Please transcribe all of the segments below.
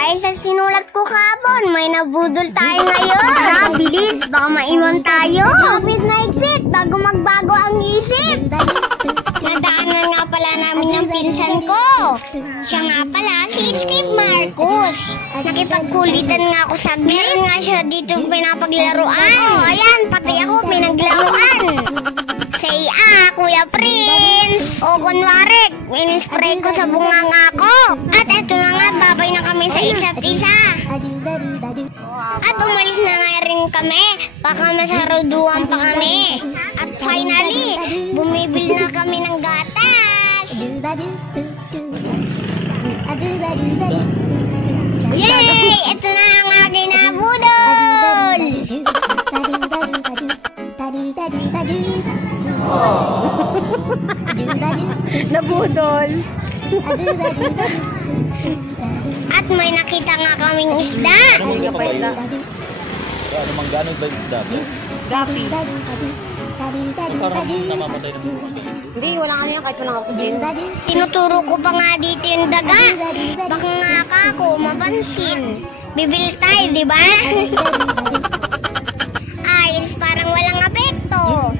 Dahil sa sinulat ko kapon, may nabudol tayo ngayon. Tara, bilis, baka maiwan tayo. Kapit na ikpit, bago magbago ang isip. Nadaanan nga pala namin ng pinsan ko. Siya nga pala si Steve Marcos. Nakipagkulitan nga ako sa meron nga siya dito pinapaglaruan. Oh, ayan, pati ako pinaglaruan. Say Kuya Prince. O kunwari, in-spray ko sa bunganga ko. At eto na nga, babay na kami sa isa't isa. At umalis na nga rin kami. Baka masaruduan pa kami. At finally, bumibili na kami ng gatas. Yay! Ito na ang aking nabudol! Nabudol. At may nakita nga kaming isda. Ano mang ganun ba yung isda? Gapi. Parang namamatay ng mga. Hindi, wala ka niya kahit walang oxygen. Tinuturo ko pa nga dito yung daga. Baka nga ako mapansin. Bibili tayo, di ba? Ayos, parang walang apekto.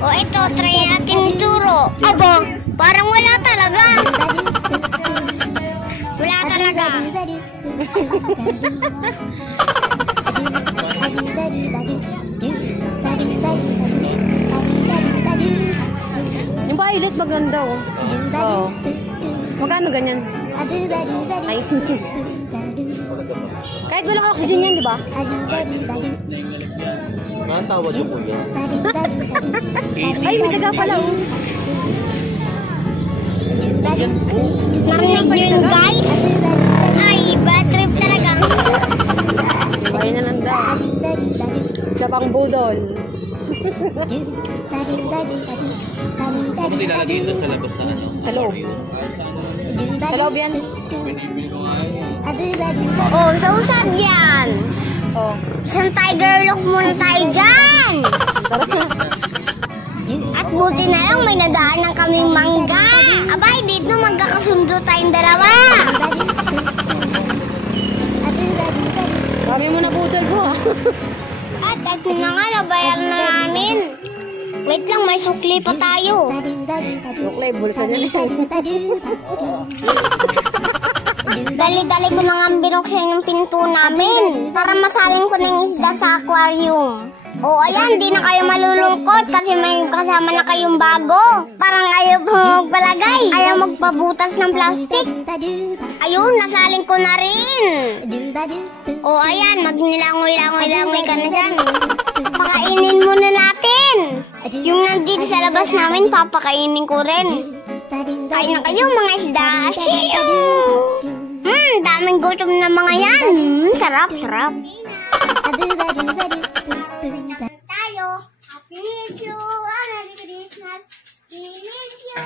O ito, try natin ituro. Aba, parang wala talaga. Wala talaga. Yung violet maganda oh. Oo. Magkano ganyan? Ay. Kahit walang oxygen yan, di ba? Ang tawag yung kuya. Ay, may daga pala oh. Narinig nyo yun, guys? Ay, bad trip talaga. Ayun na lang daw. Isa pang budol. Ano nilalagay ito sa labas na ano? Sa loob. Sa loob yan. Oh, sa usad yan. Oh. Isang tiger look muna tayo dyan. At buti na lang may nadaan ng kaming mangga. Abay, dito magkakasundo tayong dalawa. Kami mo na budol po. At ito na nga, nabayaran na namin. Wait lang, may sukli pa tayo. Luklay, bulsa niya na. Dali-dali ko na nga binuksan yung pinto namin para masalin ko ng isda sa aquarium. O ayan, di na kayo malulungkot kasi may kasama na kayong bago. Parang ayaw magpalagay, ayaw magpabutas ng plastic. Ayun, nasalin ko na rin. O ayan, magnilangoy-langoy ka na dyan. Pakainin muna natin. Yung nandito sa labas namin, papakainin ko rin. Kain na kayo mga isda. Shiyo! Daming gutom na mga yan. Sarap, sarap. Tayo. Happy meet you. Happy Christmas. We miss you.